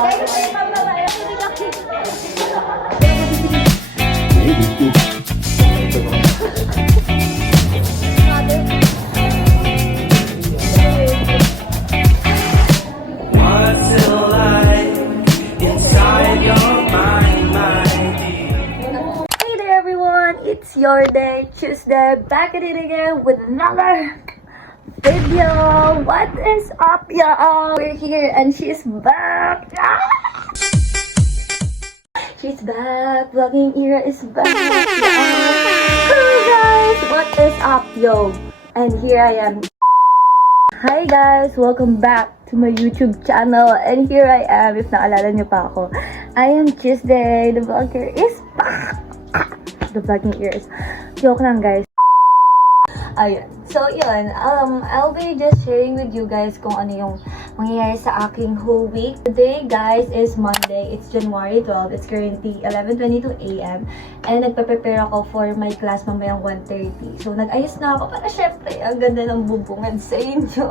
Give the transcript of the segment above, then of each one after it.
It's your day, Tuesday, back at it again with another video. What is up, y'all? We're here and she's back. She's back. Vlogging era is back. Hello guys, what is up, yo? And here I am. Hi guys, welcome back to my YouTube channel. And here I am, if naalala niyo pa ako. I am Tuesday, the vlogger is back. The vlogging ears. Joke lang, guys. Ayun. So, yun. I'll be just sharing with you guys kung ano yung mangyayari sa aking whole week. Today, guys, is Monday. It's January 12. It's currently 11:22 a.m. And nagpa-prepare ako for my class mamayang 1:30. So, nag-ayos na ako para syempre, ang ganda ng bubungad sa inyo.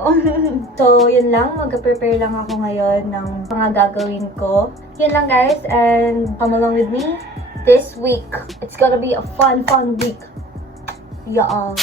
So, yun lang. Mag-prepare lang ako ngayon ng mga gagawin ko. Yun lang, guys. And come along with me. This week, it's gonna be a fun week. Y'all.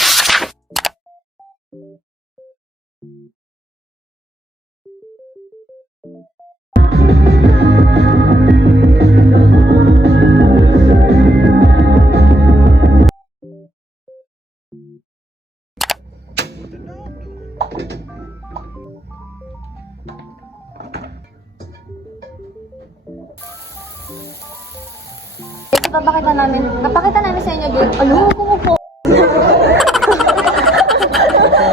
Napakita namin sa inyo, guys. Ano? Kumupo.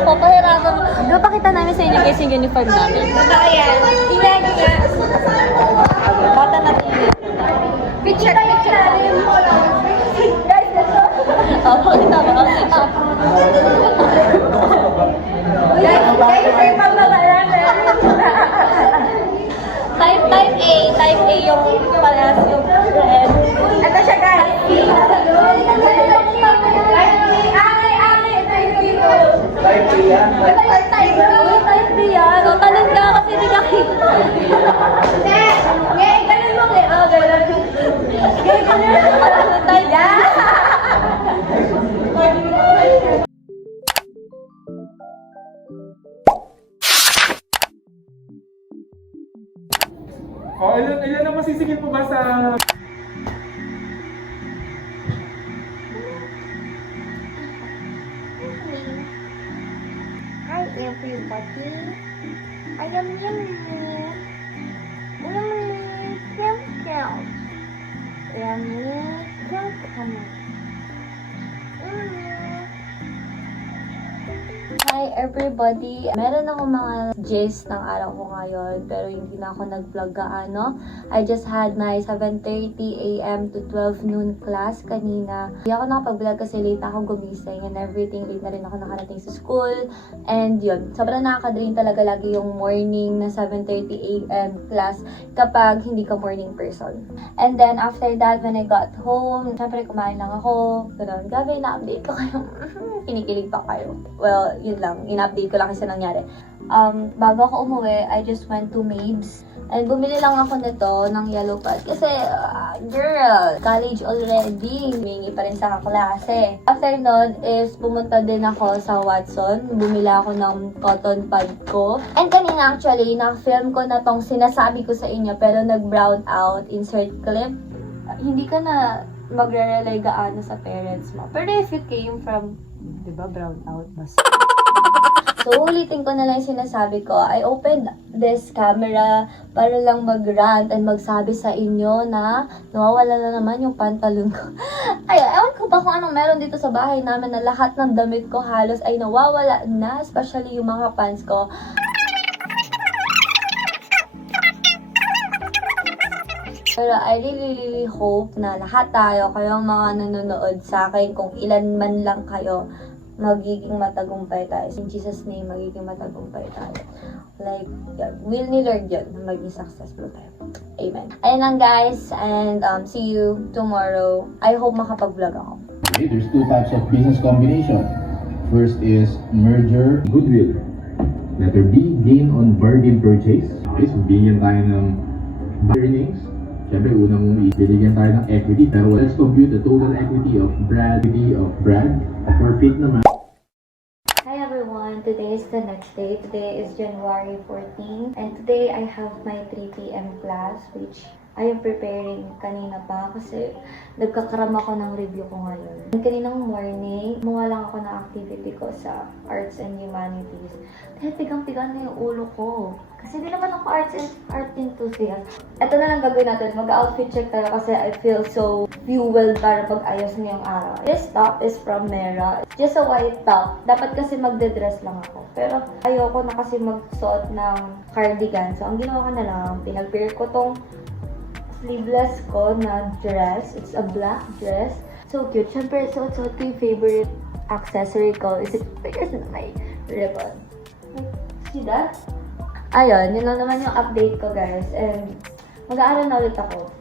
Papahirapan mo. Napakita namin sa inyo, guys, yung uniform namin. Ayan. Inag nga. Okay, bata natin yung picture. Guys, ito. Pakita mo. Guys, ay pagmamalan. Type A yung palas yung red. Ito siya, guys. Type B yan. Type B yan. O, talon ka kasi di ka kita. Ganun mo nga. O, ganun. Ganun. Type B. Oh, ilan na masisigil po ba sa... Hi everybody, I am Yummy. Hi everybody! Meron ako mga gist ng araw ko ngayon pero hindi na ako nag-vlog gaano. I just had my 7:30 a.m. to 12 noon class kanina. Hindi ako nakapag-vlog kasi late ako gumising and everything. Late na rin ako nakarating sa school. And yun, sobrang nakaka-drain talaga lagi yung morning na 7:30 a.m. class kapag hindi ka morning person. And then after that, when I got home, syempre kumain lang ako. Ganun, gabi na-update ko kayo. Kinikilig pa kayo. Well, yun lang. In-update ko lang kasi nangyari. Bago ako umuwi, I just went to Mabes. And bumili lang ako nito ng yellow pad. Kasi, girl, college already. Humingi pa rin sa kaklase. After nun is pumunta din ako sa Watson. Bumili ako ng cotton pad ko. And kanina actually, na-film ko na tong sinasabi ko sa inyo pero nag-brown out, insert clip. Hindi ka na magre-rely gaano sa parents mo. Pero if you came from, di ba, brown out, mas. So, ulitin ko na lang yung sinasabi ko. I opened this camera para lang mag-rant and magsabi sa inyo na nawawala na naman yung pantalon ko. Ay, ewan ko ba kung anong meron dito sa bahay namin na lahat ng damit ko halos ay nawawala na, especially yung mga pants ko. Pero I really hope na lahat tayo, kayong mga nanonood sa akin, kung ilan man lang kayo, magiging matagumpay tayo. In Jesus' name, magiging matagumpay tayo. Like, yan. Will ni Lord yun na maging successful tayo. Amen. Ayun lang guys, and see you tomorrow. I hope makapag-vlog ako. Okay, there's two types of business combination. First is merger, goodwill. Letter B, gain on bargain purchase. Okay, so bigyan tayo ng earnings. Siyempre, unang ibigyan tayo ng equity. Pero let's compute the total equity of Brad. For Fit naman. Hi everyone! Today is the next day. Today is January 14 and today I have my 3 p.m. class which I am preparing kanina pa kasi nagkakaram ako ng review ko ngayon. Kaninang morning, gumawa lang ako ng activity ko sa Arts and Humanities. Kaya tigang-tigan na yung ulo ko. Kasi hindi naman ako art enthusiast. Ito na lang gagawin natin. Mag-outfit check tayo kasi I feel so fueled para pag-ayos ngayong araw. This top is from Mera. Just a white top. Dapat kasi magde-dress lang ako. Pero ayoko na kasi magsuot ng cardigan. So ang ginawa ko na lang, pinag-pair ko tong sleeveless ko na dress. It's a black dress. So cute. Siyempre, suot ko yung favorite accessory ko is it pairs na may ribbon. See that? Ayun, yun lang naman yung update ko guys. And mag-aaral na ulit ako.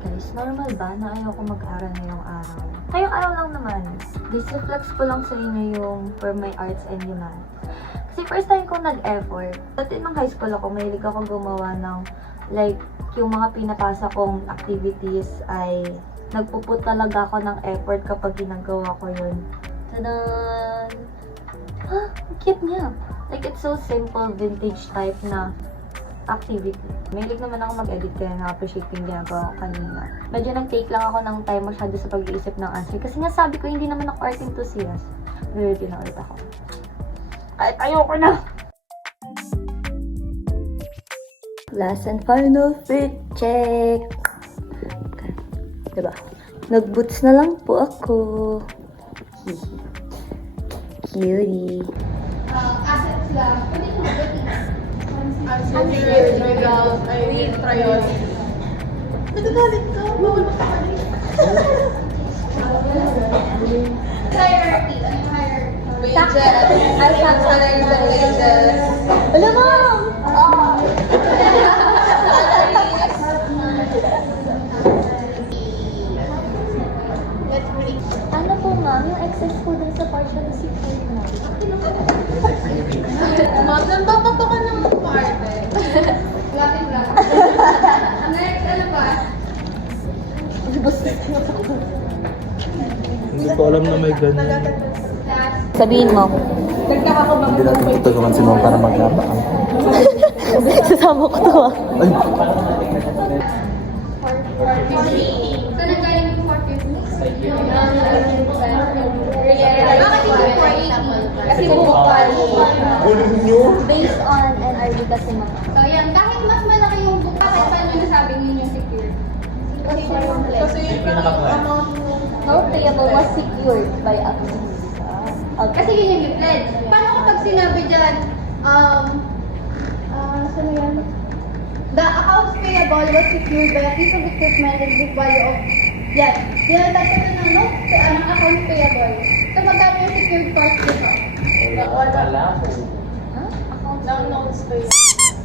Guys, normal ba na ayoko mag-aaral ngayong araw? Ngayong araw lang naman. This reflex ko lang sa inyo yung for my arts and humanities. Kasi first time ko nag-effort. Dati nung high school ako, mahilig ako gumawa ng like, yung mga pinapasa kong activities ay nagpuput talaga ako ng effort kapag ginagawa ko yun. Tadaan! Ah, cute niya. Like, it's so simple, vintage type na activity. Mahilig naman ako mag-edit kaya na-appreciate yung ginagawa ko kanina. Medyo nag-take lang ako ng time masyado sa pag-iisip ng answer. Kasi nga sabi ko, hindi naman ako art enthusiast. Review na ulit ako. At ayoko na! Last and final fit check! Diba? Nag-boots na lang po ako. Cutie. Assets lang. Pwede mo Answers, results, priority. Nagagalit ka? Bawal makakalit. Hierarchy. Ano yung hierarchy? Wages. Ay, salaries and wages. Wala ma'am! Let's break. Ano po ma'am? Yung excess ko dun sa partial secret na. Ma'am, nandito ka ng parte. Latin lang. Next, ano ba? Hindi ko alam na may ganun. Sabihin mo. Hindi natin tutulungan si Mom para maglaba. Sasama ko to ah. Ay, 450. So, nanggaling yung 450? Bakit yung 480? Kasi bukal. gulo nyo! Based on NRD kasi ma'am. So, yan. Kahit mas malaki yung book, bakit paano nasabi niyo yung secure? Kasi Kasi yung amount mo. No payable was secured by Axis. Kasi yun yung pledge. Paano kapag sinabi dyan, saan yan? The accounts payable was secured by a piece of equipment and book value of, yan. Dinatag ko ng note sa anong accounts payable. So, magkano yung secured part dito? Wala. Huh? Ng notes pa yun.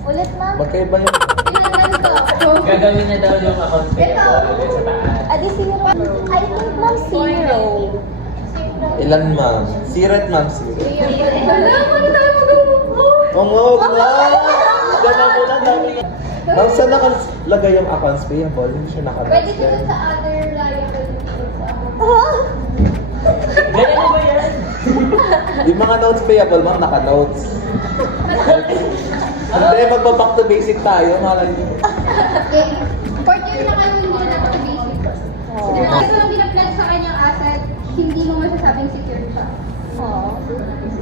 Ulit ma'am? Magkaiba yung... Ilan ganito? Gagawin niya daw yung account payable sa taas. Adi zero. I think ma'am zero. Ilan, ma'am? Siret, ma'am, siret. Wala, paano tayo mag-move? Oo, ma'am! Dala mo na, dami na. Ma'am, saan nakalagay yung accounts payable? Hindi siya Pwede nakalagay. ko dun sa other liabilities. Ganyan mo ba yan? Yung mga notes payable, ma'am, naka-notes. Hindi, magpa-back to basic tayo, malay niyo. Okay. Fourth year na kayo hindi na dapat basic. Kasi kung pinag-pledge sa kanyang asset, hindi mo masasabing secure siya.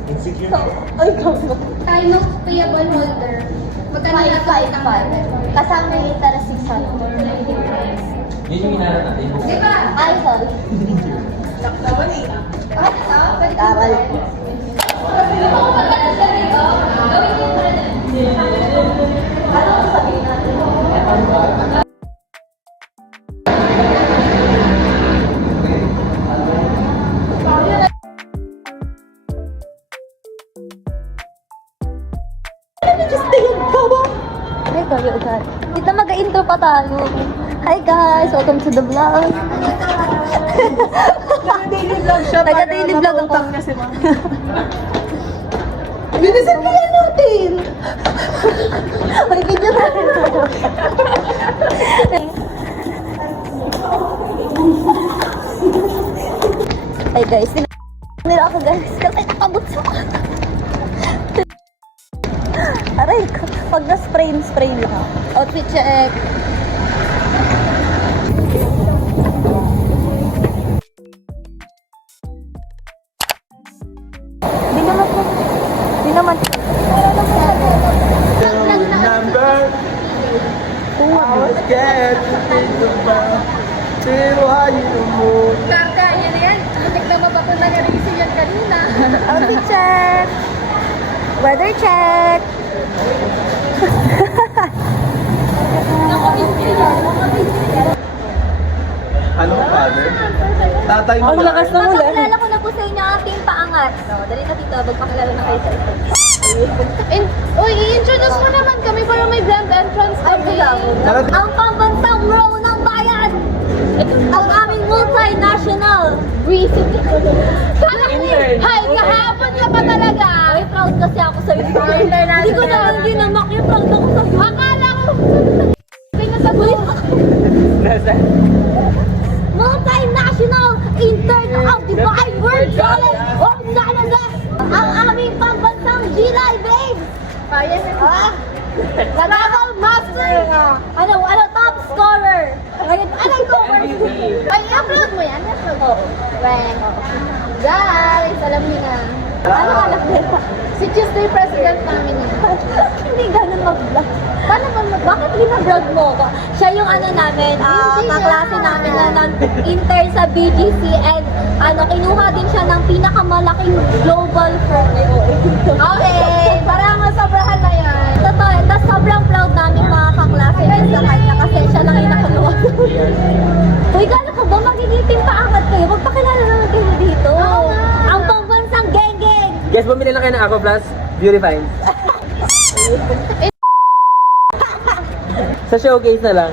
Insecure So, siya. ay, kamo. Time of payable holder. Magkano na 555. Kasama yung itara 600. Yun yung hinarap natin. Di ba? Ay, sorry. Saktawan eh. Ah, ito? Pwede ko Aral. Kung magkano sa dito, gawin mo yung Ano ang sabihin natin? Ay, sorry, ugat. Kita mag-intro pa tayo. Hi guys! Welcome to the vlog. Naka-daily vlog siya. Naka-daily vlog ako. Niya si Ma'am. Binisit kaya natin! Ay, Ay, pag na-spray mo na. Outfit check. Di naman. Number I was scared to think about till you move. Karga, yan na yan. Muntik na mabato na nga yan kanina. Outfit check. Weather check. Anong father? Tatay mo. Ang lakas ng ulan. Pakilala ko na po sa inyo ang ating paangat. So, dali na dito, magpakilala na kayo sa ito. Uy, i-introduce mo naman kami para may grand entrance kami. Ang pambansang row ng bayan! Ang aming multinational! Hay, kahapon na pa talaga. Ay, proud kasi ako sa iyo. Hindi ko naman dinamak yung proud ako sa iyo. Akala ko, pinasagot. Multinational Intern of Divine Word College of Canada! Ang aming pambansang Gilay Babes! Travel Master! Ano, top scorer! Ano ko? Ay, i-upload mo yan. I-upload mo. Rank. Guys, alam niyo na. Ano anak nila? Si Tuesday President namin yun. Hindi ganun mag-vlog. Paano ba mag- Bakit binablog mo ko? Siya yung ano namin, kaklase namin na nag-intern sa BGC and kinuha din siya ng pinakamalaking global firm. Okay, para masobrahan na yan. Totoo, tapos sobrang proud namin mga kaklase din sa kanya kasi siya lang yung nakaluwa. Uy, gano'n ka ba? Magigiting paangat kayo. Magpakilala naman kayo dito. Oo nga. Ang pambansang geng-geng. Guys, bumili lang kayo ng Aqua Plus Beauty Finds. Sa showcase na lang.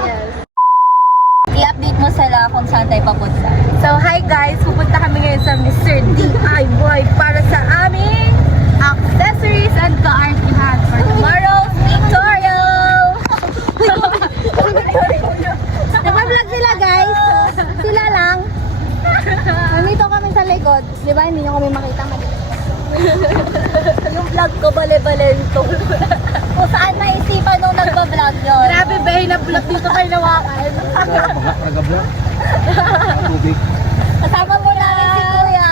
Yes. I-update mo sila kung saan tayo papunta. So, hi guys! Pupunta kami ngayon sa Mr. DIY para sa aming accessories and ka-artihan for tomorrow's pictorial! Nag-vlog sila, guys. Sila lang. Nandito kami sa likod. Di ba? Hindi nyo kami makita Yung vlog ko, bale-balento. Kung saan naisipan nung nagpa-vlog yun. Grabe, bahay na vlog dito kayo nawakan. Kasama mo namin si Kuya.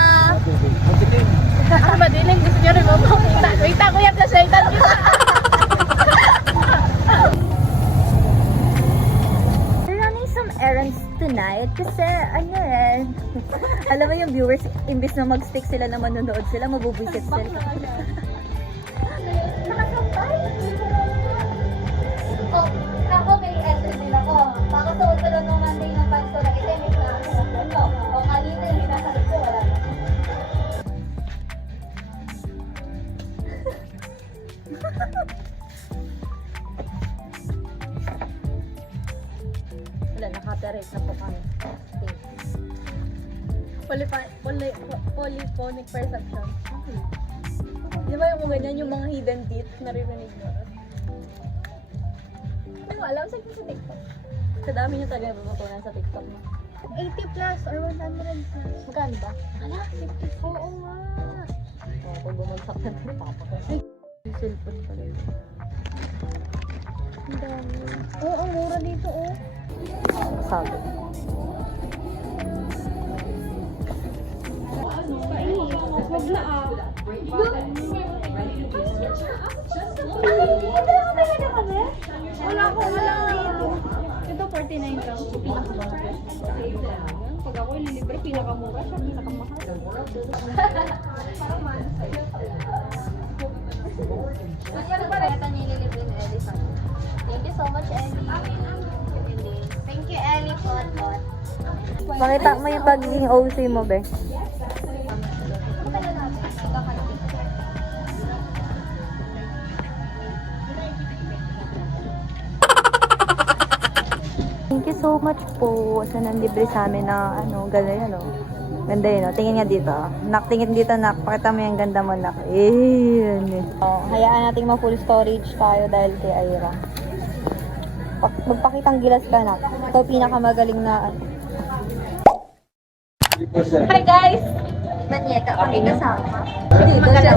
Ako ba din? Ang gusto nyo rin mo makita. Wait, ako yung flashlightan kita. We're running some errands tonight kasi alam mo yung viewers, imbis na mag-stick sila na manonood sila, mabubuisit sila. Oh, ako may entry din ako. Pakasuot ko lang nung Monday ng pants ko na itim. O kanina yung hinasalit ko, wala na. Wala, naka-operate na po kami. Polyphonic perception. Di ba yung mga ganyan, yung mga hidden teeth, naririnig mo? Hindi mo alam, sa TikTok. Sa dami niyo talaga natutunan sa TikTok mo. 80 plus or 100 plus. Magkano ba? Ala, 50. Oo nga. Pag bumagsak na ito, papa ko. Ay, yung cellphone pala yun. Ang dami. Oo, ang mura dito, oh. Sabi. Wag na ah. Wala ko, wala dito. Ito 49 lang. Pinakamahal. Pag ako ililibre, pinakamura siya, pinakamahal. Ano ba rin? Ito nililibre ni Ellie. Thank you so much, Ellie. Thank you, Ellie, pot. Makita mo yung pagiging OC mo, be. Thank you so much po sa nanlibre sa amin na gano'n yan, Ganda yun, Tingin nga dito. Nak, tingin dito, nak. Pakita mo yung ganda mo, nak. Yan eh. Hayaan natin ma-full storage tayo dahil kay Ira. Magpakitang gilas ka, nak. Ikaw pinakamagaling na Hi guys! Nanyeka kami kasama. Dito siya.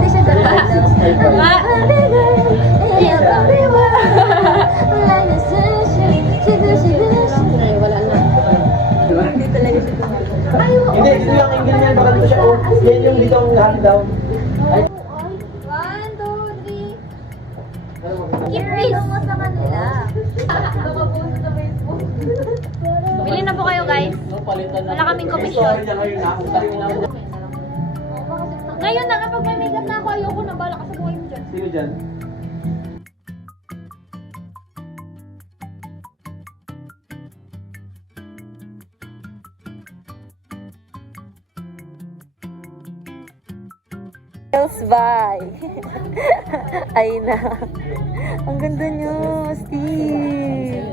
Keep this mo sa kanila. Bili na po kayo, guys. Wala kaming komisyon. Ngayon na, kapag may makeup na ako, ayoko na. Bala ka sa buhay mo dyan. Sino dyan? Girls, bye! Ay na. Ang ganda nyo, Steve.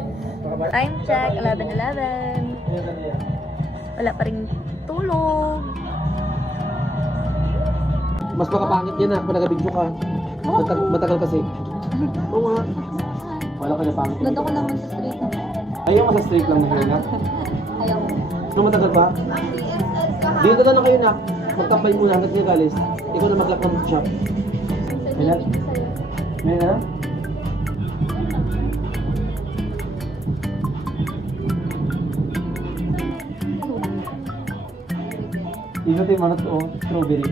Time check, 11:11. Wala pa rin tulog. Mas makapangit yan pag nag-video ka. Matagal kasi. Oo nga. Wala ka na pangit. Ganda ko naman sa street. Ayaw ka sa straight lang na na. Ayaw. Ano matagal ba? Dito na kayo na. Magtambay muna hanggat niya galis. Ikaw na mag-lock ng shop. Meron? Meron na? Dito tayo manot o strawberry.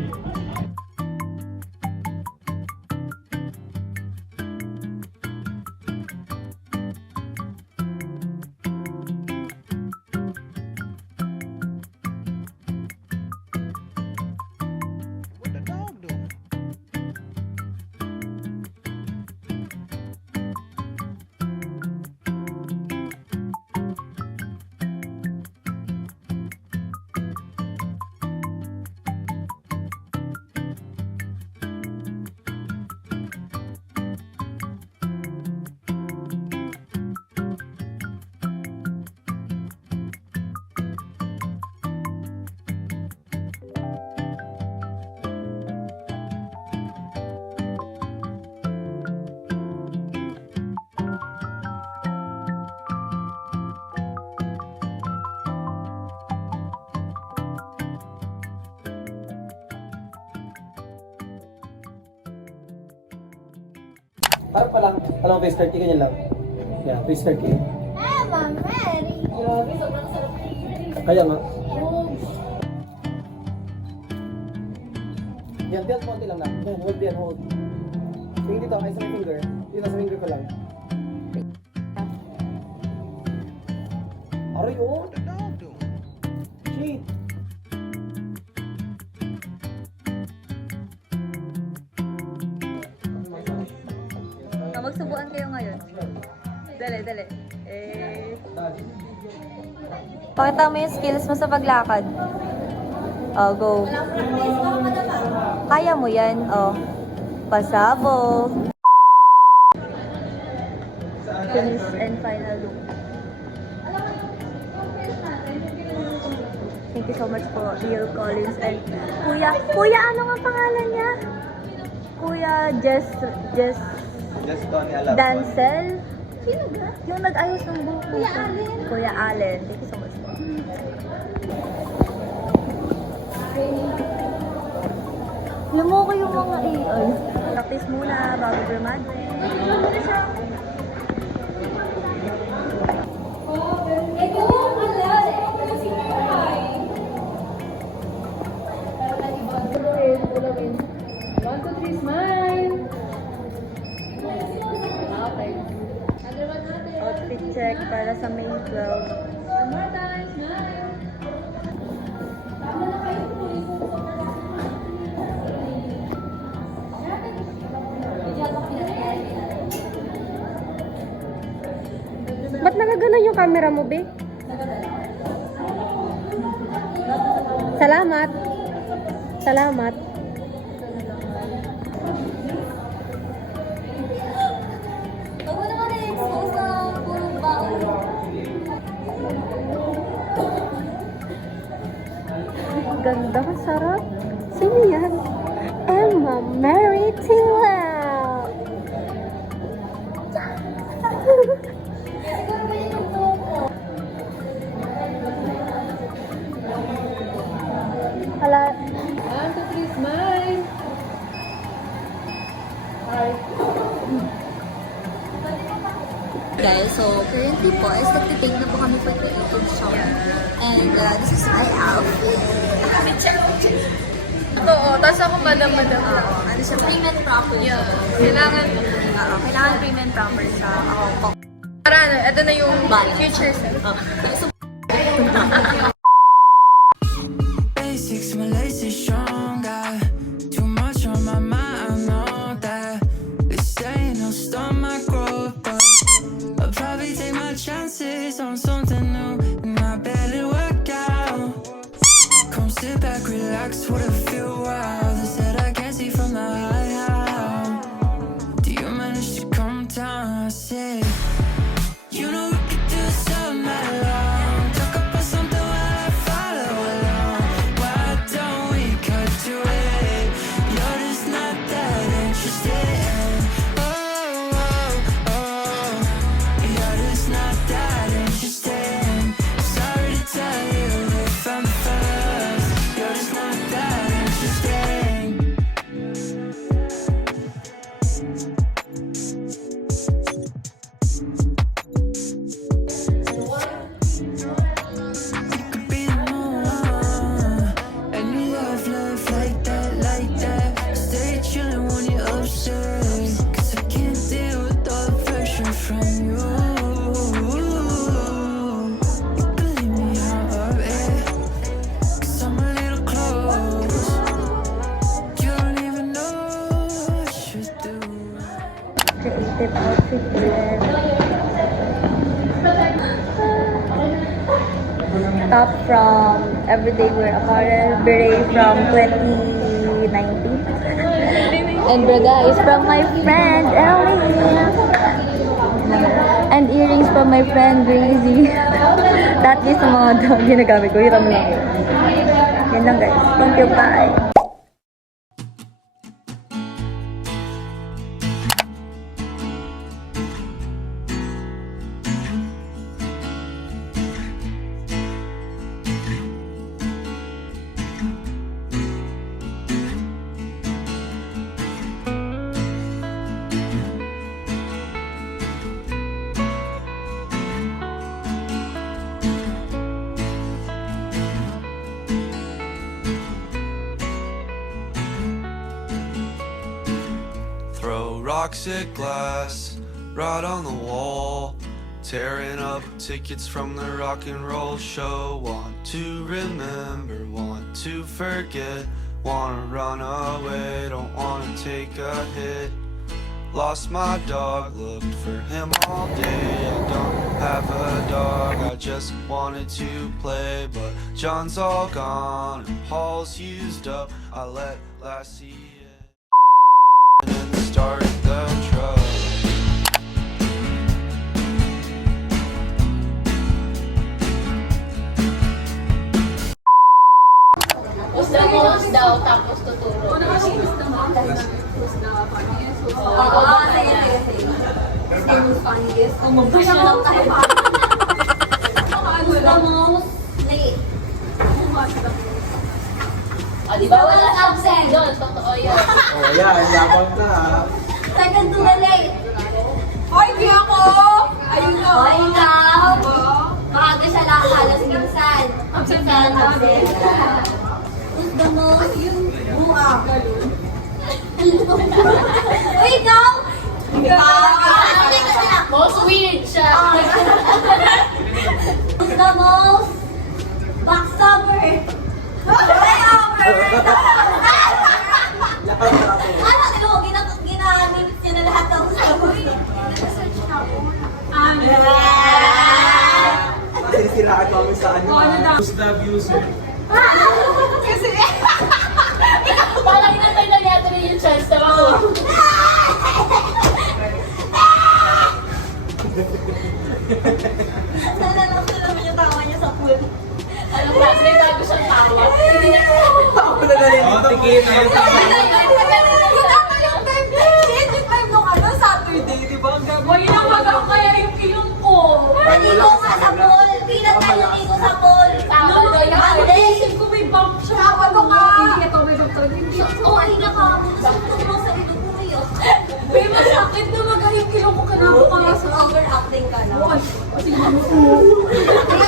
Parang palang face card, ganyan lang. Yeah, face card kayo. I'm ready. Kaya nga. Yan, konti lang na. Yan, hold yan, hold. Tingin dito, ay sa finger. Dito sa finger ko lang. Aray, oh. Shit. Magsubuan kayo ngayon. Dali, dali. Pakita mo yung skills mo sa paglakad. Oh, go. Kaya mo yan. Oh. Pasabog. Finish and final look. Thank you so much po, Neil Collins and Kuya, ano nga pangalan niya? Kuya Jess Dancel? Sino ba? Yung nag-ayos ng buhok. Kuya Allen. Thank you so much po. Alam mo ko yung mga AI. Practice muna bago graduate. Outfit check para sa main 12. One more time, smile! Ba't nakaganon yung camera mo, be? Salamat. Salamat. Huwag mo naman i-expose sa puro baon. Ganda, sarap. Sino yan? Emma Mary Tila. Hala. 1, 2, 3, smile. Guys, so currently po is nagtitake na po kami for the YouTube show. And this is my outfit. Oo, tapos ako madam. Ano siya, payment proper. Kailangan. Kailangan kailangan prim and proper sa Hong Kong. Para ano, ito na yung future self. Basics, my lace is strong. Got too much on my mind, I know that. They say I'll start my growth, but I'll probably take my chances on something new, and I bet it'll work out. Come sit back, relax, what a feel wild. They said I can't see from the high how. Do you manage to come down? I said, you know we could do something alone. Talk about something while I follow along. Why don't we cut to it? You're just not that interested. Oh, oh, oh. You're just not that interested. Sorry to tell you if I'm first. You're just not that interested. Could be the one. And you love like that. Stay chillin' when you're upset. 'Cause I can't deal with all the pressure from you. You can leave me out of it. 'Cause I'm a little close. You don't even know what I should do. Creative outfit din. Top from Everyday Wear Apparel, beret from 2019. And braga is from my friend Ellie. And earrings from my friend Gracie. That is sa mga ginagamit ko. Hiram lang. Yan lang guys. Thank you, bye. Throw rocks at glass, right on the wall. Tearing up tickets from the rock and roll show. Want to remember, want to forget. Wanna run away, don't wanna take a hit. Lost my dog, looked for him all day. I don't have a dog, I just wanted to play. But John's all gone and Paul's used up. I let Lassie in and start the truck. Usamos daw, tapos tuturo. Di ba wala absent? Yun, totoo yun. Oh, yan. Yapang na. Second to the late. Hoy, di ako! Ayun na! O, ikaw. Maaga siya nakakala sa ginsan. Absent ka lang absent. Who's the most buha? Uy, ikaw! Most weird siya. Who's the most backstabber? Ano, ginamit niya na lahat ng story. Masisiraan kami sa ano. Who's the abuser? Parang inatay na niya rin yung chance na ako. Nalalaki naman yung tawa niya sa pool. Anong klase na tago siyang tawa? Ako na galing. Oh, tikit na yung tama. Yung time nung ano, Saturday, di ba? Ang gabi. Wala na magaw kaya yung ilong ko. Naligo ka sa pool. Pilat tayo naligo sa pool. Sabado yun. Monday. Isip ko may bump siya. Sabado ka. Hindi ito may bump siya. Hindi ako. Okay na ka. Tumulong sa ilong ko ngayon. May masakit na magaling ilong ko kanina pa nga sa Overacting ka na. Ay, sige mo.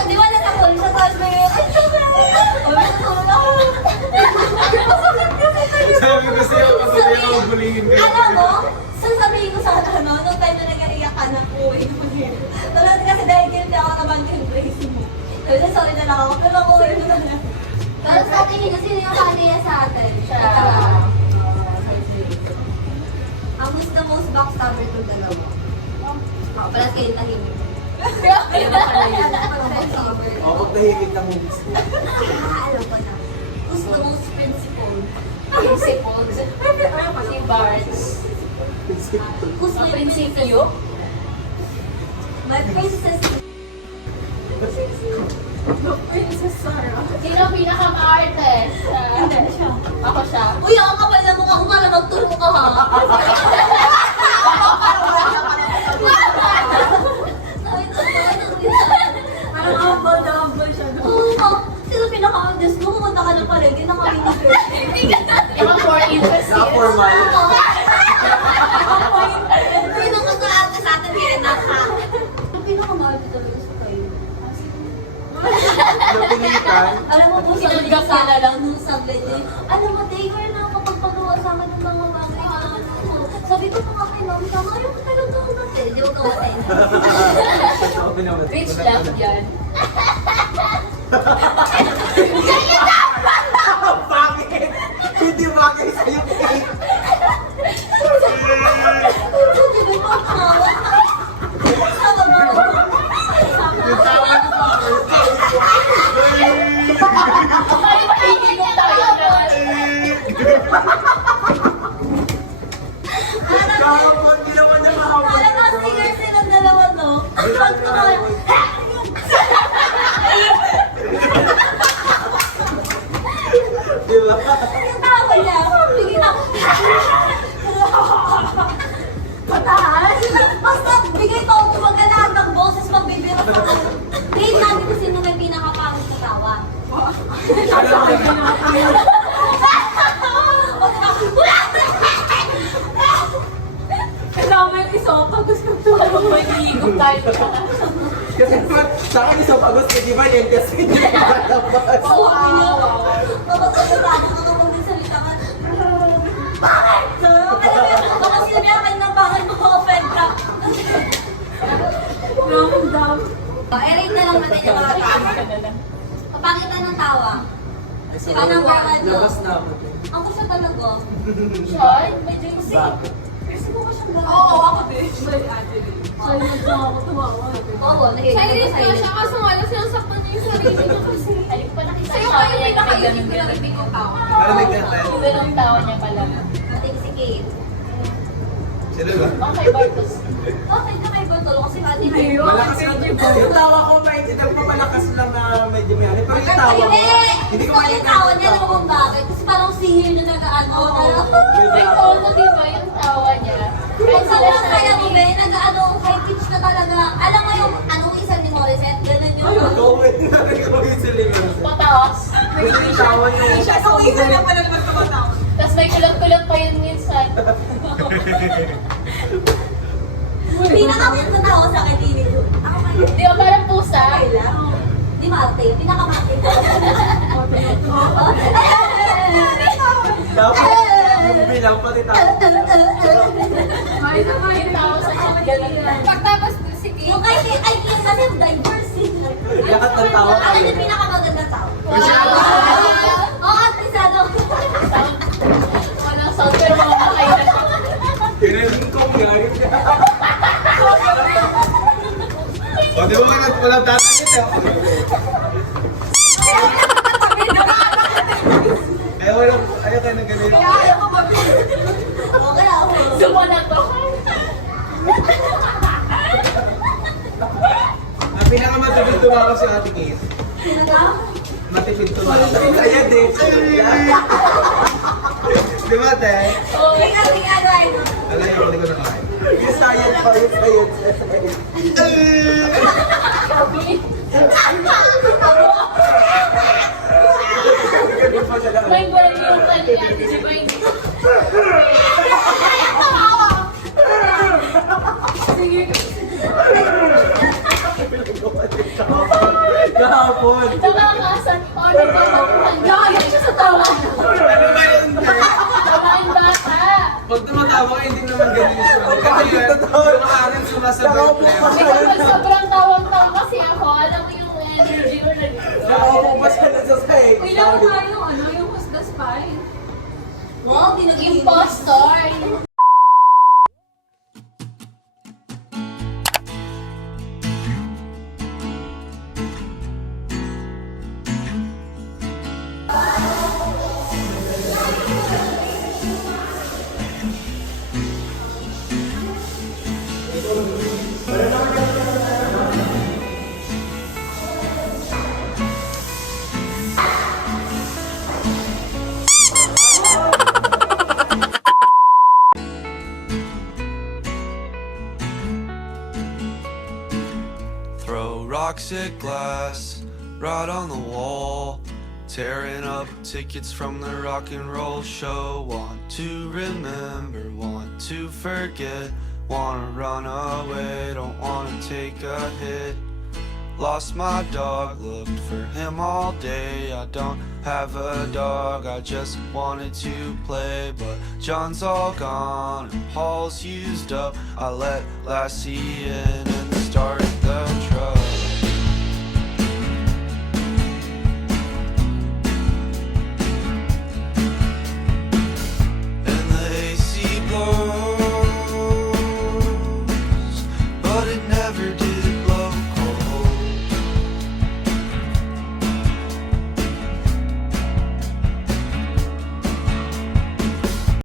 Di ba nasa pool? Sa taas na yun. Ay, sobrang. Ay, sobrang. Masakit kasi tayo. Sabi ko sa'yo, pag hindi ako bulingin kayo. Alam mo, sa sasabihin ko sa ano, nung time na nag-iiyak ka na uwi mo din. Tulad kasi dahil guilty ako naman yung grace mo. Sabi na, sorry na lang ako, pero uwi mo na lang. Pero sa tingin niyo, sino yung kaniya sa atin? Siya. Ang who's the most backstabber itong dalawa? Oh, parang kayo tahimik. O, pag nahimik ng movies mo. Alam ko na. Who's the most principled? Principled. Si Barnes. Who's the Prinsipyo? My princess. Princess Sarah. Sino pinaka-artist? Hindi, siya. Ako siya. Uy, ako kapal na mukha ko para magtulong ka ha. Parang humble siya. Oo, sino pinaka-artist mo? Kumunta ka ng palengke na kami na first. Yung more interest. Na-formal. Sino ka sa sa atin kaya naka? Ang pinaka-artist talaga sa kayo. Napilitan. Alam mo po sa Sinulgap sa ka na lang. nung sabi niya, alam mo, Dagar na kapag pagawa sa akin ng mga bagay na ano. Sabi ko mga kay mami, tama ayaw ko talaga umatay. Hindi ko kamatay na. Okay naman. Rich love yan. Bakit? Hindi bagay sa'yo, Kate. Hindi ko kamatay. Sabi mo. Iinom tayo naman. Kahapon, hindi naman niya mahapon. Alam mo, singer silang dalawa, no? Pag tumayo, Di ba? yung tawa niya, bigyan ako. Pataas. Basta bigay ko ako magkanahan ng boses, magbibiro sa akin. Date natin kung sino may pinakapangit na tawa. Kasama yung isopa. Gusto ko may higop tayo. Kasi sa akin isang pagos, di ba? Yan kasi hindi ko malabas. Oo, tapos nagtatapos ako pag nagsalita ka. Bakit? Baka sinabihan ng bakit mo-offend ka. Ramdam. I-rate na lang natin yung mga tawa. Kapangitan ng tawa. Sino number one to? Labas na ako. Ako siya talaga. Sean? Medyo kasi. Bakit? Kasi ko siyang gano'n. Oo, ako din. Silent lang ako tumawa. Oo, nahilig ako sa'yo. kaso nga lang sinasaktan niya yung sarili niya kasi. Ayun pa nakita Sa'yo kayo pinakaisip ko lang ibig kong tao. Narinig ka tayo? Yung ganong tao niya pala. Mating si Kate. Sino ba? Okay, Bartos. Okay ka kay Bartolo kasi kati na Malakas lang yung tawa ko, maintindihan ko malakas lang na medyo may ano. Pero yung tawa ko, hindi ko Gusto ko yung tawa niya, alam mo kung bakit? Kasi parang sihir na nag-ano. May tono, di ba, yung tawa niya? Kung sobrang kaya mo ba, nag-ano, high pitch na talaga. Alam mo yung anong isa ni Morissette? Ganun yung... Gawin na rin ko yung siliman. Pataas. Kasi yung tawa niyo. Siya sa isa na pala naman tumatawa. Tapos may kulot-kulot pa yun minsan. Pinakamat na tao sa akin, Tini. Ako kayo. Di ba parang pusa? Okay lang. Di Marte, pinakamate. Dapat yung bilang pati tawa. Yung tao sa chat, ganun lang. Pagtapos si Kim. Yung kay Kim kasi diverse. Lakat ng tawa Ako kayo. yung pinakamaganda tao. Wow! Oo, at least ano. Walang sound, pero mga kayo na siya. Pinaling ko nga. O, di ba walang tatakit eh. Kaya walang, ayaw kayo ng ganito. Okay ako. Sumunod ko. Ang pinakamatipid tumawa si Ate Kate. Sino ka? Matipid tumawa. Kaya din. Di ba, te? Ikaw, ikaw. Alam niyo, hindi ko na kaya. Yung science pa, yung science. May word yung kanya, di ba hindi? Kahapon. Nakakasan. O, nagkakasan. Nakakasan siya sa tawa. Ano ba yun? Tamaan bata. Pag tumatawa baka hindi naman ganun yung story. Kasi yung akin sumasagot na yun. Kapag sobrang tawang-tawa kasi ako, alam mo yung energy ko na Uy, lang nga yung ano, yung husgas pa. wow, impostor. Throw rocks at glass right on the wall. Tearing up tickets from the rock and roll show. Want to remember, want to forget. Wanna run away, don't wanna take a hit. Lost my dog, looked for him all day. I don't have a dog, I just wanted to play. But John's all gone and Paul's used up. I let Lassie in and start the train.